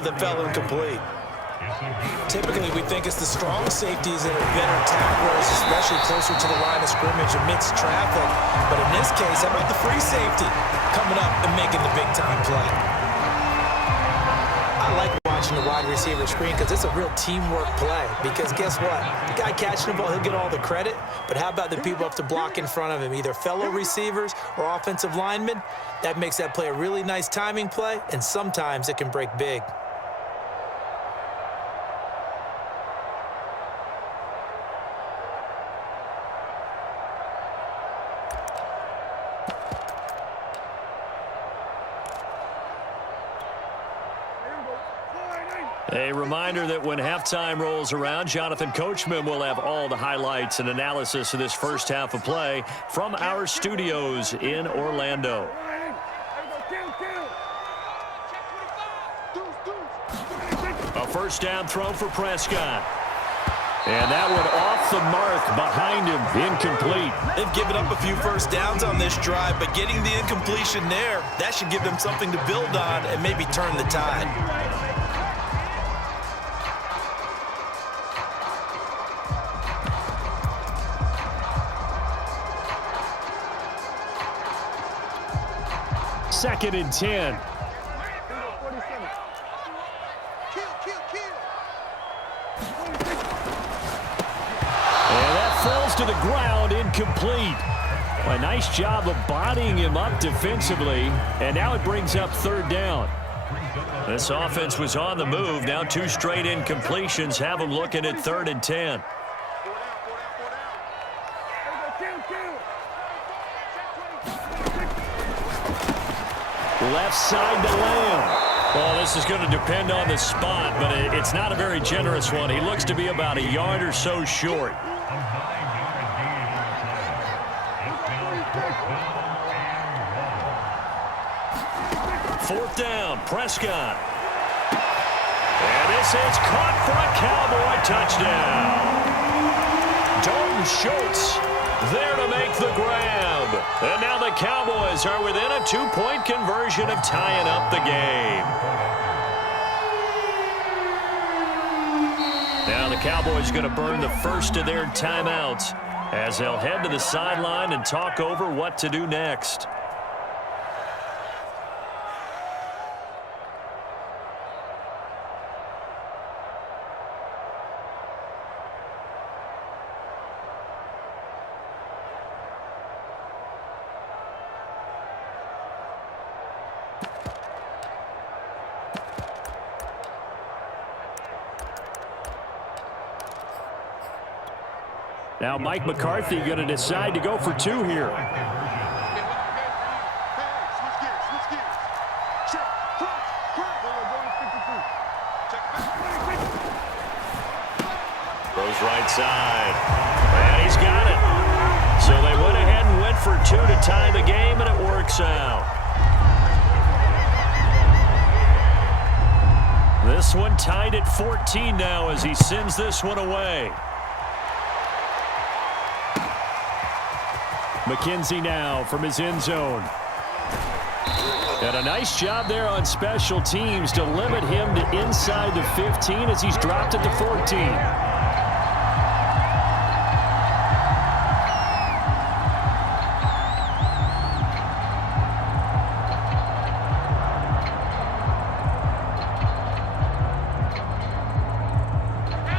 throw that fell incomplete. Typically, we think it's the strong safeties that are better tacklers, especially closer to the line of scrimmage amidst traffic. But in this case, how about the free safety coming up and making the big-time play? I like watching the wide receiver screen because it's a real teamwork play. Because guess what? The guy catching the ball, he'll get all the credit. But how about the people up to block in front of him, either fellow receivers or offensive linemen? That makes that play a really nice timing play, and sometimes it can break big. A reminder that when halftime rolls around, Jonathan Coachman will have all the highlights and analysis of this first half of play from our studios in Orlando. A first down throw for Prescott. And that one off the mark behind him, incomplete. They've given up a few first downs on this drive, but getting the incompletion there, that should give them something to build on and maybe turn the tide. Second and 10. And that falls to the ground, incomplete. A nice job of bodying him up defensively, and now it brings up third down. This offense was on the move. Now two straight incompletions have them looking at 3rd and 10. Left side to Lamb. Well, this is going to depend on the spot, but it's not a very generous one. He looks to be about a yard or so short. Fourth down, Prescott. And this is caught for a Cowboy touchdown. Dalton Schultz there to make the grab. And now the Cowboys are within a 2-point conversion of tying up the game. Now the Cowboys going to burn the first of their timeouts as they'll head to the sideline and talk over what to do next. Now Mike McCarthy going to decide to go for two here. Goes right side. And he's got it. So they went ahead and went for two to tie the game, and it works out. This one tied at 14 now as he sends this one away. McKenzie now from his end zone. And a nice job there on special teams to limit him to inside the 15 as he's dropped at the 14.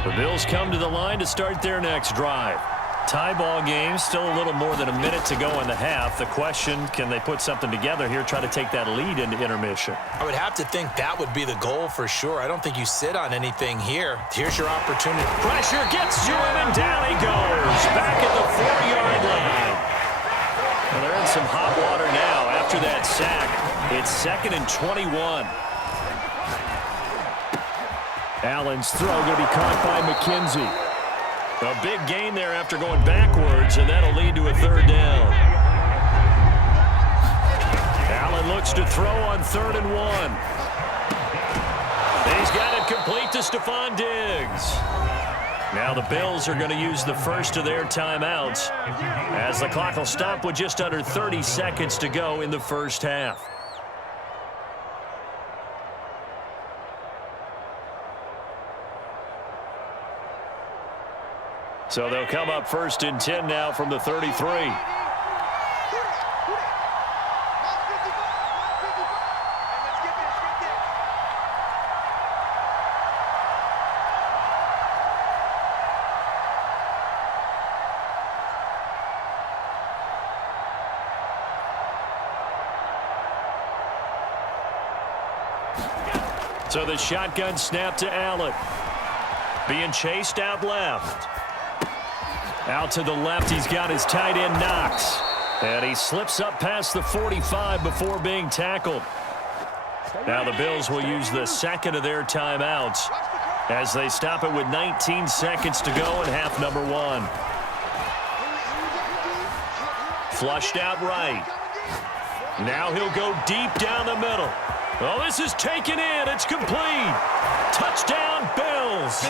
The Bills come to the line to start their next drive. Tie ball game, still a little more than a minute to go in the half. The question, can they put something together here, try to take that lead into intermission? I would have to think that would be the goal for sure. I don't think you sit on anything here. Here's your opportunity. Pressure gets to him, and down he goes. Back at the 4-yard line. Well, they're in some hot water now after that sack. It's 2nd and 21. Allen's throw going to be caught by McKenzie. A big gain there after going backwards, and that'll lead to a 3rd down. Allen looks to throw on 3rd and 1. He's got it complete to Stephon Diggs. Now the Bills are going to use the first of their timeouts as the clock will stop with just under 30 seconds to go in the first half. So they'll come up 1st and 10 now from the 33. So the shotgun snap to Allen. Being chased out left. Out to the left, he's got his tight end Knox. And he slips up past the 45 before being tackled. Now the Bills will use the second of their timeouts as they stop it with 19 seconds to go in half number 1. Flushed out right. Now he'll go deep down the middle. Oh, this is taken in. It's complete. Touchdown, Bills.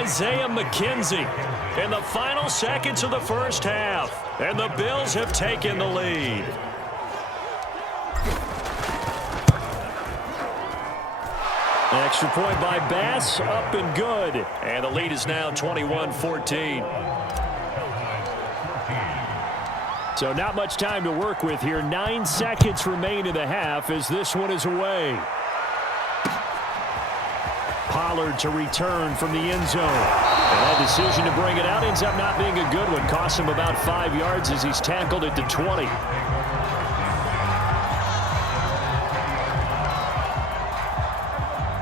Isaiah McKenzie in the final seconds of the first half. And the Bills have taken the lead. Extra point by Bass, up and good. And the lead is now 21-14. So not much time to work with here. 9 seconds remain in the half as this one is away. Pollard to return from the end zone. And that decision to bring it out ends up not being a good one. Costs him about 5 yards as he's tackled at the 20.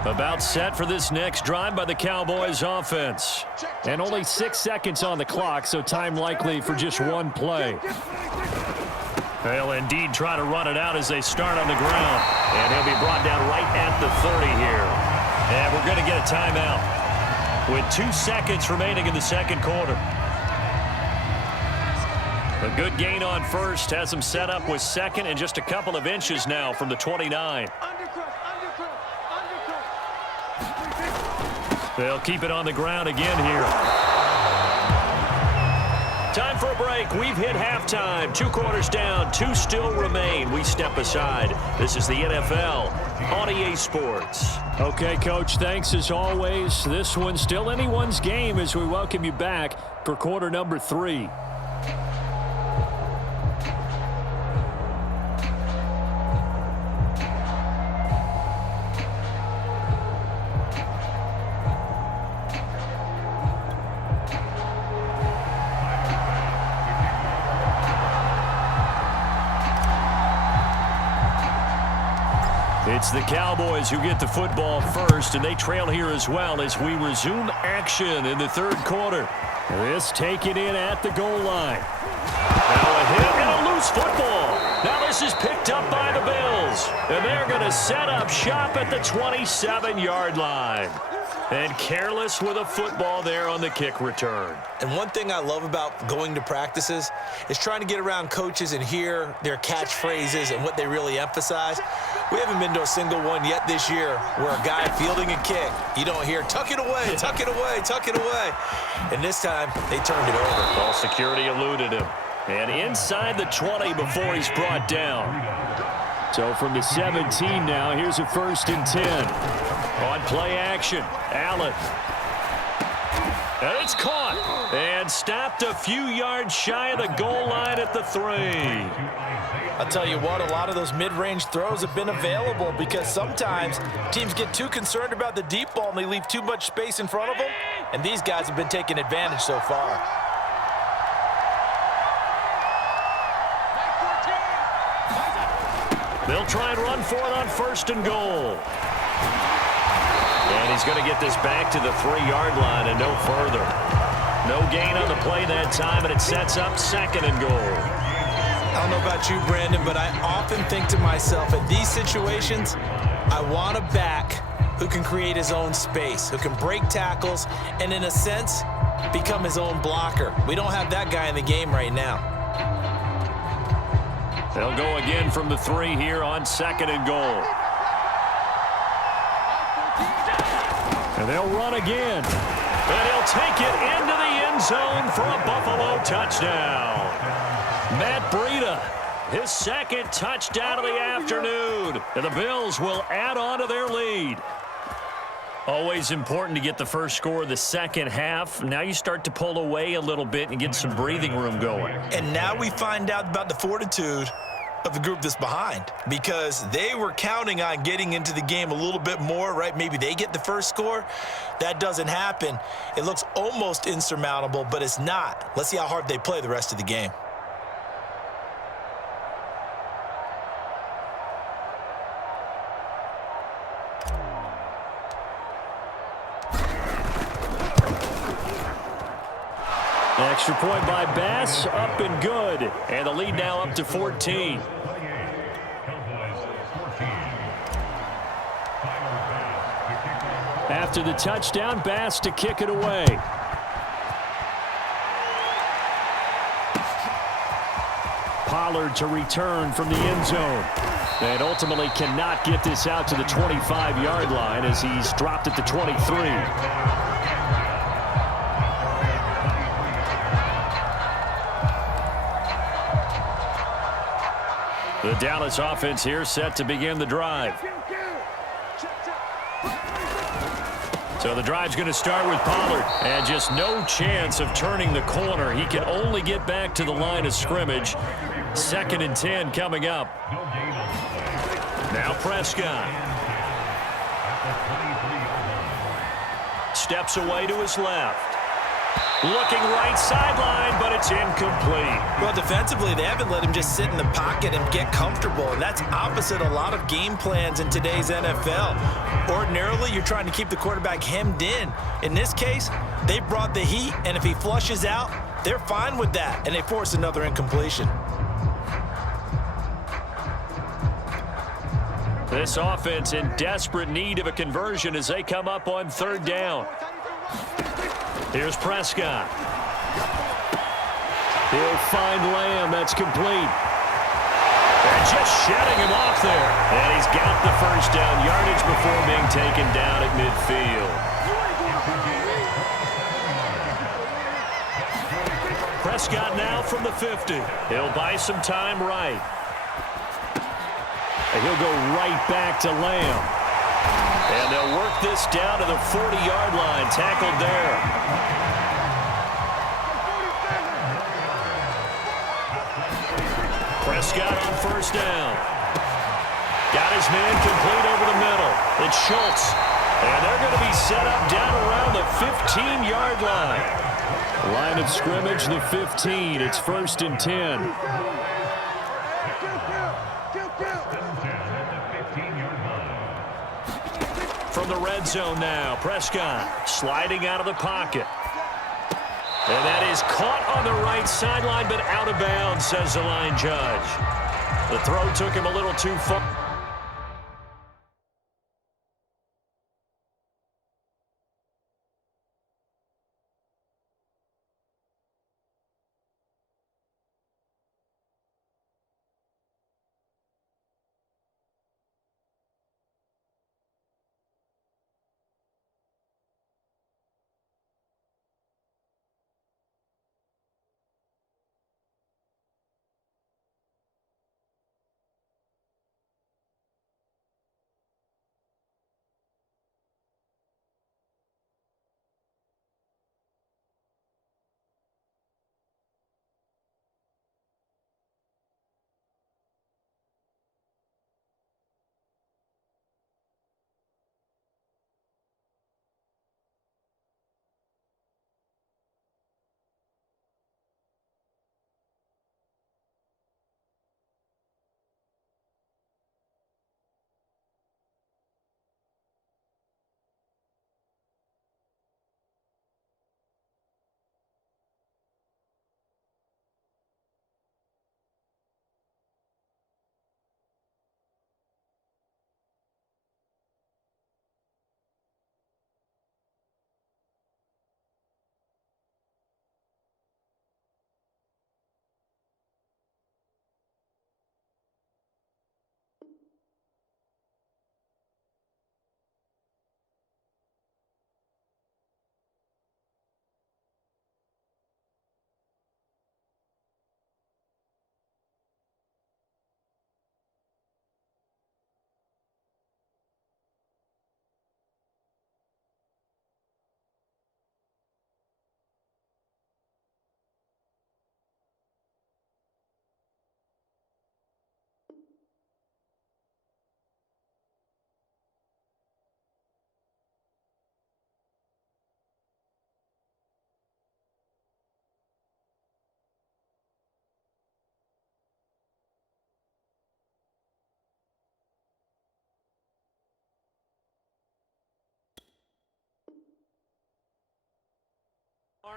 About set for this next drive by the Cowboys offense. And only 6 seconds on the clock, so time likely for just one play. They'll indeed try to run it out as they start on the ground. And he'll be brought down right at the 30 here. And we're going to get a timeout with 2 seconds remaining in the second quarter. A good gain on first has him set up with second and just a couple of inches now from the 29. They'll keep it on the ground again here. Time for a break. We've hit halftime. 2 quarters down. 2 still remain. We step aside. This is the NFL on EA Sports. Okay, Coach, thanks as always. This one's still anyone's game as we welcome you back for quarter number 3. It's the Cowboys who get the football first, and they trail here as well as we resume action in the third quarter. This taken in at the goal line. Now a hit and a loose football. Now this is picked up by the Bills, and they're going to set up shop at the 27-yard line. And careless with a football there on the kick return. And one thing I love about going to practices is trying to get around coaches and hear their catchphrases and what they really emphasize. We haven't been to a single one yet this year where a guy fielding a kick, you don't hear, tuck it away, tuck it away, tuck it away. And this time, they turned it over. Ball security eluded him. And inside the 20 before he's brought down. So from the 17 now, here's a 1st and 10. On play action, Allen. And it's caught and stopped a few yards shy of the goal line at the 3. I'll tell you what, a lot of those mid-range throws have been available because sometimes teams get too concerned about the deep ball and they leave too much space in front of them, and these guys have been taking advantage so far. They'll try and run for it on 1st and goal. And he's going to get this back to the 3-yard line and no further. No gain on the play that time, and it sets up 2nd and goal. I don't know about you, Brandon, but I often think to myself, at these situations, I want a back who can create his own space, who can break tackles, and in a sense, become his own blocker. We don't have that guy in the game right now. They'll go again from the 3 here on 2nd and goal. And they'll run again. And he'll take it into the end zone for a Buffalo touchdown. Matt Breida, his 2nd touchdown of the afternoon. And the Bills will add on to their lead. Always important to get the first score of the second half. Now you start to pull away a little bit and get some breathing room going. And now we find out about the fortitude of the group that's behind, because they were counting on getting into the game a little bit more, right? Maybe they get the first score. That doesn't happen. It looks almost insurmountable, but it's not. Let's see how hard they play the rest of the game. Extra point by Bass, up and good. And the lead now up to 14. After the touchdown, Bass to kick it away. Pollard to return from the end zone. And ultimately cannot get this out to the 25-yard line as he's dropped at the 23. The Dallas offense here set to begin the drive. So the drive's going to start with Pollard. And just no chance of turning the corner. He can only get back to the line of scrimmage. 2nd and 10 coming up. Now Prescott. Steps away to his left. Looking right sideline, but it's incomplete. Well, defensively, they haven't let him just sit in the pocket and get comfortable, and that's opposite a lot of game plans in today's NFL. Ordinarily, you're trying to keep the quarterback hemmed in. In this case, they brought the heat, and if he flushes out, they're fine with that, and they force another incompletion. This offense in desperate need of a conversion as they come up on 3rd down. Here's Prescott. He'll find Lamb. That's complete. And just shedding him off there. And he's got the first down yardage before being taken down at midfield. Prescott now from the 50. He'll buy some time right. And he'll go right back to Lamb. And they'll work this down to the 40-yard line. Tackled there. Prescott on 1st down. Got his man complete over the middle. It's Schultz. And they're going to be set up down around the 15-yard line. Line of scrimmage, the 15. It's 1st and 10. From the red zone now, Prescott sliding out of the pocket. And that is caught on the right sideline, but out of bounds, says the line judge. The throw took him a little too far.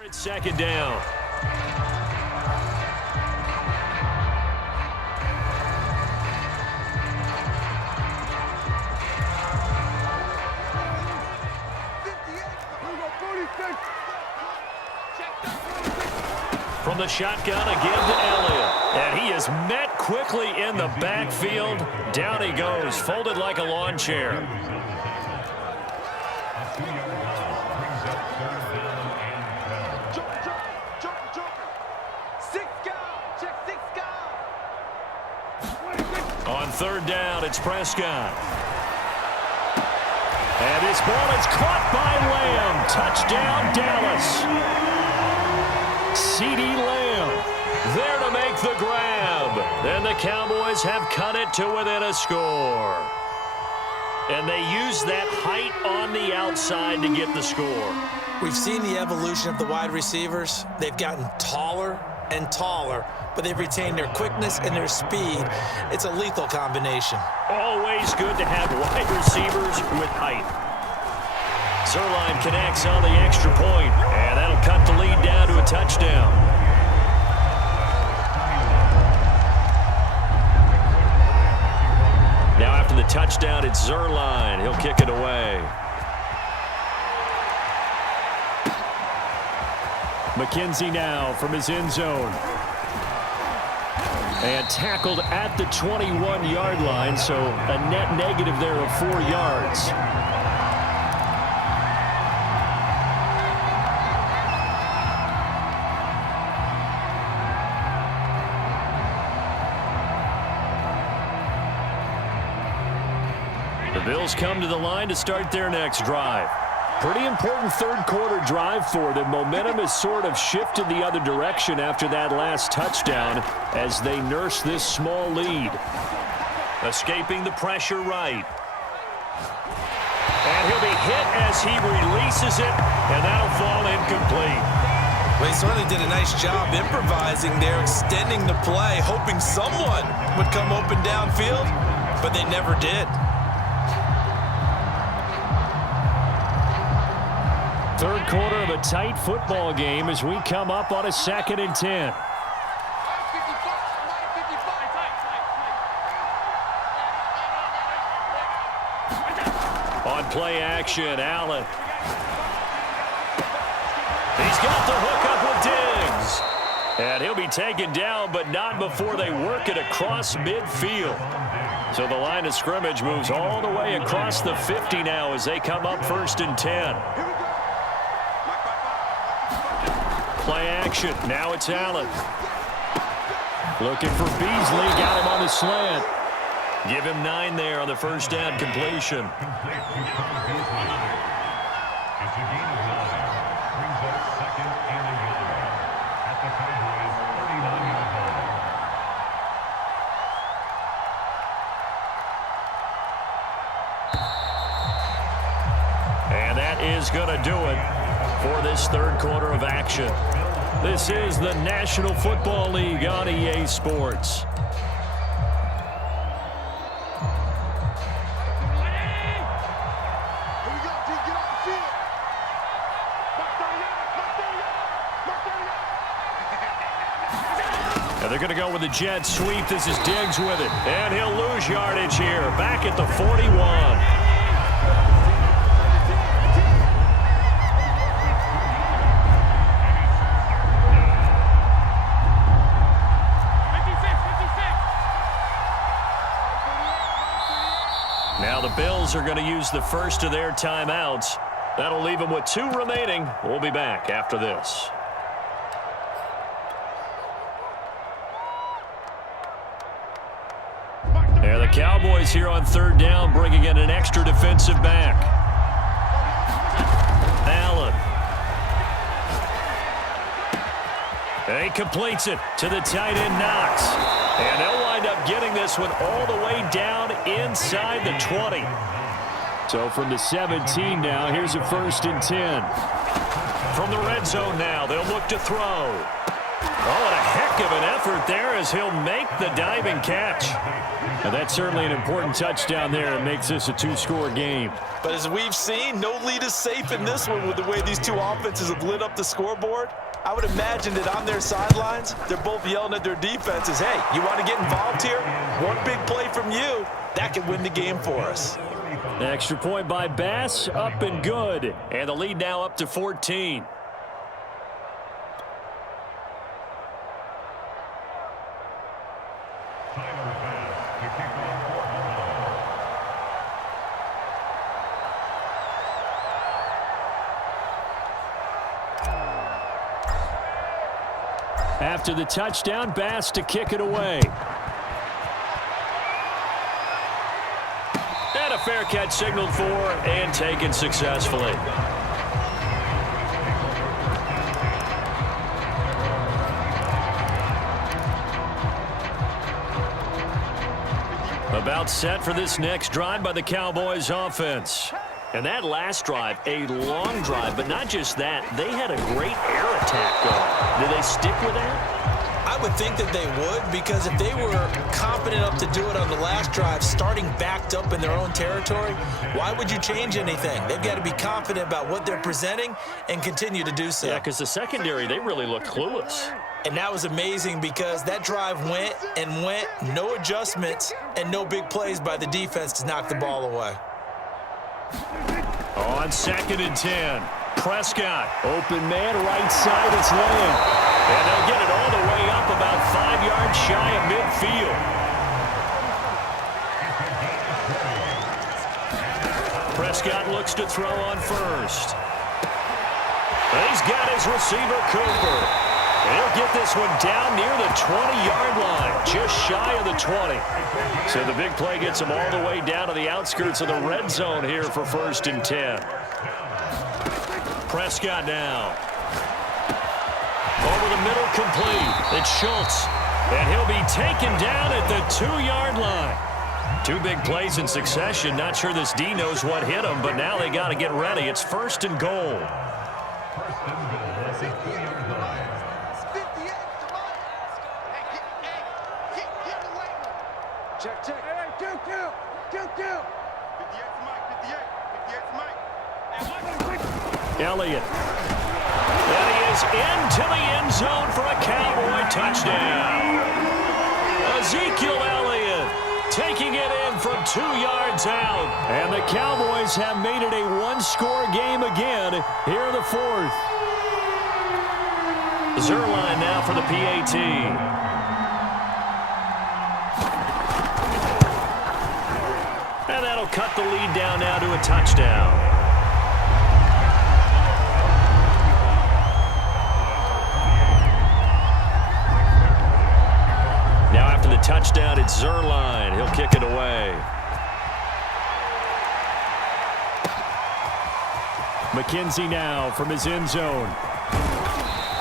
It's second down. From the shotgun again to Elliott. And he is met quickly in the backfield. Down he goes, folded like a lawn chair. On third down, it's Prescott. And this ball is caught by Lamb. Touchdown, Dallas. CeeDee Lamb there to make the grab. Then the Cowboys have cut it to within a score. And they use that height on the outside to get the score. We've seen the evolution of the wide receivers. They've gotten taller and taller, but they've retained their quickness and their speed. It's a lethal combination. Always good to have wide receivers with height. Zuerlein connects on the extra point, and that'll cut the lead down to a touchdown. Now after the touchdown, it's Zuerlein. He'll kick it away. McKenzie now from his end zone. And tackled at the 21-yard line, so a net negative there of 4 yards. The Bills come to the line to start their next drive. Pretty important third-quarter drive for them. Momentum has sort of shifted the other direction after that last touchdown as they nurse this small lead. Escaping the pressure right. And he'll be hit as he releases it, and that'll fall incomplete. Well, he certainly did a nice job improvising there, extending the play, hoping someone would come open downfield, but they never did. Third quarter of a tight football game as we come up on a 2nd and 10. On play action, Allen. He's got the hook up with Diggs. And he'll be taken down, but not before they work it across midfield. So the line of scrimmage moves all the way across the 50 now as they come up 1st and 10. Play action. Now it's Allen. Looking for Beasley. Got him on the slant. Give him 9 there on the first down completion. And that is going to do it for this third quarter of action. This is the National Football League on EA Sports. And they're going to go with the jet sweep. This is Diggs with it. And he'll lose yardage here. Back at the 41. Now the Bills are going to use the first of their timeouts. That'll leave them with 2 remaining. We'll be back after this. And the Cowboys here on 3rd down, bringing in an extra defensive back. Allen. And he completes it to the tight end, Knox. And they'll wind up getting this one all the way down inside the 20. So from the 17 now, here's a 1st and 10. From the red zone now, they'll look to throw. Oh, and a heck heck of an effort there as he'll make the diving catch. Now, that's certainly an important touchdown there. It makes this a two-score game. But as we've seen, no lead is safe in this one with the way these two offenses have lit up the scoreboard. I would imagine that on their sidelines, they're both yelling at their defenses, hey, you want to get involved here? One big play from you, that could win the game for us. Extra point by Bass, up and good. And the lead now up to 14. After the touchdown, Bass to kick it away. And a fair catch signaled for and taken successfully. About set for this next drive by the Cowboys offense. And that last drive, a long drive, but not just that. They had a great air attack going. Did they stick with that? I would think that they would, because if they were confident enough to do it on the last drive, starting backed up in their own territory, why would you change anything? They've got to be confident about what they're presenting and continue to do so. Yeah, because the secondary, they really looked clueless. And that was amazing because that drive went and went, no adjustments, and no big plays by the defense to knock the ball away. On 2nd and 10, Prescott. Open man, right side, it's Lamb. And they'll get it all the way up about 5 yards shy of midfield. Prescott looks to throw on first. He's got his receiver, Cooper. And he'll get this one down near the 20-yard line, just shy of the 20. So the big play gets him all the way down to the outskirts of the red zone here for 1st and 10. Prescott now. Over the middle, complete. It's Schultz. And he'll be taken down at the 2-yard line. Two big plays in succession. Not sure this D knows what hit him, but now they got to get ready. It's 1st and goal. Check. Hey, count. 58 Mike. Elliott. And he is into the end zone for a Cowboy touchdown. Ezekiel Elliott taking it in from 2 yards out. And the Cowboys have made it a one-score game again here in the 4th. Zuerlein now for the PAT. And that'll cut the lead down now to a touchdown. Now after the touchdown, it's Zuerlein. He'll kick it away. McKenzie now from his end zone.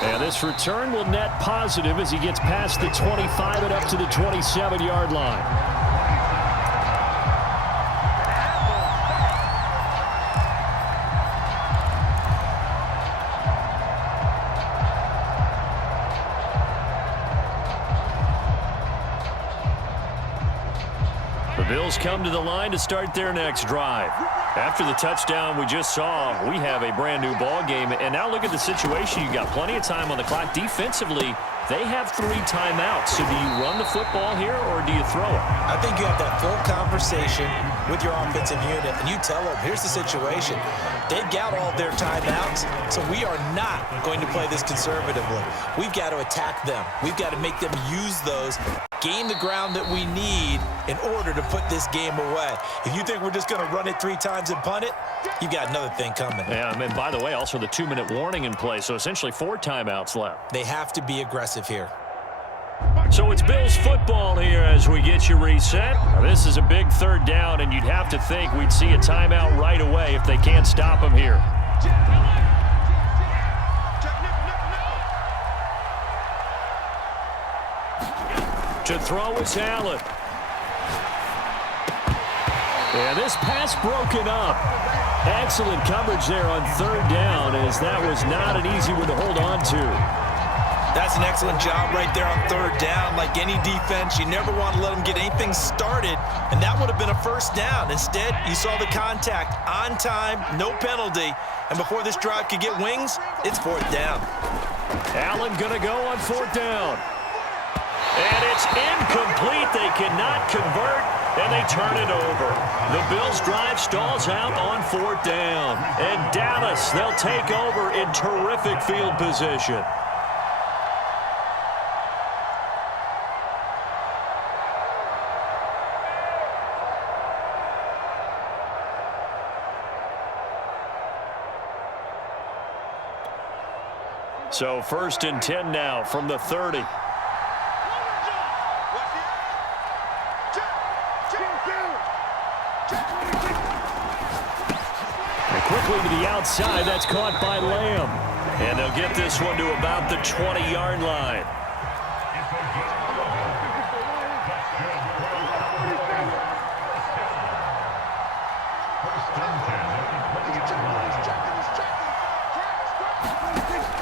And this return will net positive as he gets past the 25 and up to the 27-yard line. The Bills come to the line to start their next drive. After the touchdown we just saw, we have a brand new ball game. And now look at the situation. You've got plenty of time on the clock. Defensively, they have 3 timeouts. So do you run the football here or do you throw it? I think you have that full conversation with your offensive unit, and you tell them, here's the situation. They've got all their timeouts, so we are not going to play this conservatively. We've got to attack them. We've got to make them use those, gain the ground that we need in order to put this game away. If you think we're just going to run it 3 times and punt it, you've got another thing coming. Yeah, and by the way, also the 2-minute warning in play, so essentially 4 timeouts left. They have to be aggressive here. So it's Bills football here as we get you reset. Now, this is a big 3rd down, and you'd have to think we'd see a timeout right away if they can't stop him here. To throw is Allen. And this pass broken up. Excellent coverage there on 3rd down, as that was not an easy one to hold on to. That That's an excellent job right there on third down. Like any defense, you never want to let them get anything started, and that would have been a first down. Instead, you saw the contact on time, no penalty, and before this drive could get wings, it's fourth down. Allen going to go on fourth down. And it's incomplete. They cannot convert, and they turn it over. The Bills' drive stalls out on fourth down. And Dallas, they'll take over in terrific field position. So 1st and 10 now from the 30. Quickly to the outside. That's caught by Lamb. And they'll get this one to about the 20-yard line.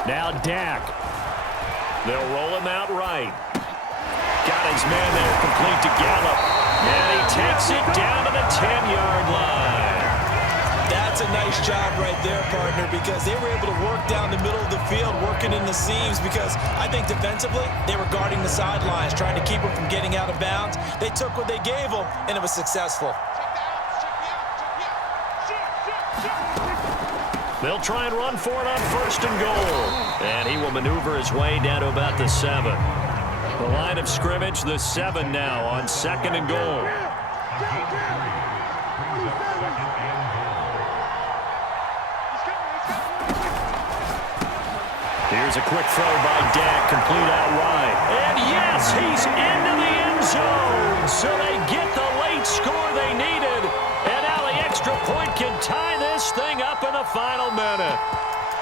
Now Dak. They'll roll him out right. Got his man there complete to Gallup. And he takes it down to the 10-yard line. That's a nice job right there, partner, because they were able to work down the middle of the field, working in the seams, because I think defensively they were guarding the sidelines, trying to keep them from getting out of bounds. They took what they gave them, and it was successful. They'll try and run for it on 1st and goal. And he will maneuver his way down to about the 7. The line of scrimmage, the 7 now on 2nd and goal. Here's a quick throw by Dak, complete out wide. And yes, he's into the end zone. So they get the late score they needed. And now the extra point can tie this thing up in the final minute.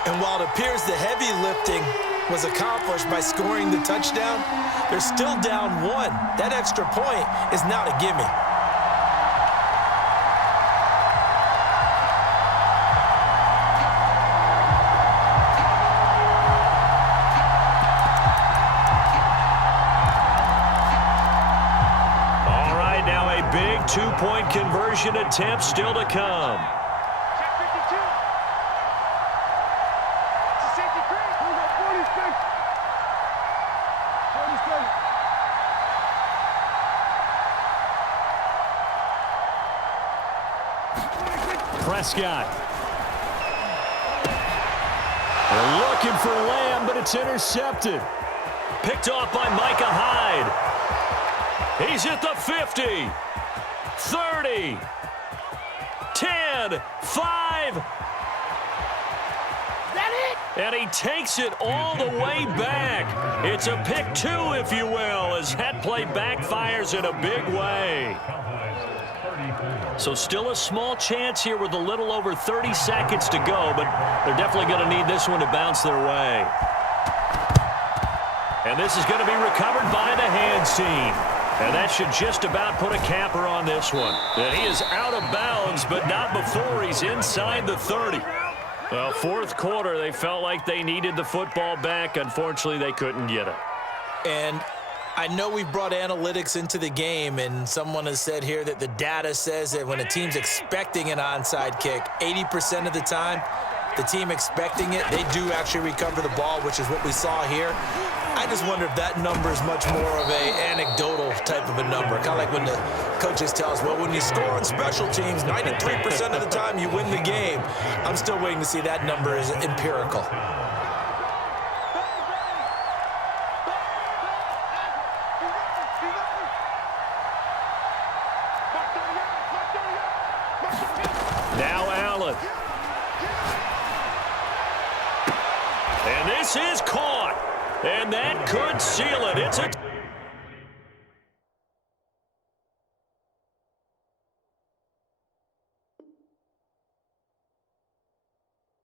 And while it appears the heavy lifting was accomplished by scoring the touchdown, they're still down 1. That extra point is not a gimme. Big 2-point conversion attempt still to come. Prescott. They're looking for Lamb, but it's intercepted. Picked off by Micah Hyde. He's at the 50. 30, 10, 5. And he takes it all the way back. It's a pick 2, if you will, as that play backfires in a big way. So still a small chance here with a little over 30 seconds to go, but they're definitely going to need this one to bounce their way. And this is going to be recovered by the hands team. And that should just about put a capper on this one. And he is out of bounds, but not before he's inside the 30. Well, 4th quarter, they felt like they needed the football back. Unfortunately, they couldn't get it. And I know we've brought analytics into the game, and someone has said here that the data says that when a team's expecting an onside kick, 80% of the time, the team expecting it, they do actually recover the ball, which is what we saw here. I just wonder if that number is much more of a anecdotal type of a number. Kind of like when the coaches tell us, well, when you score on special teams, 93% of the time you win the game. I'm still waiting to see that number is empirical. Now Allen. And this is caught. And that could seal it. It's a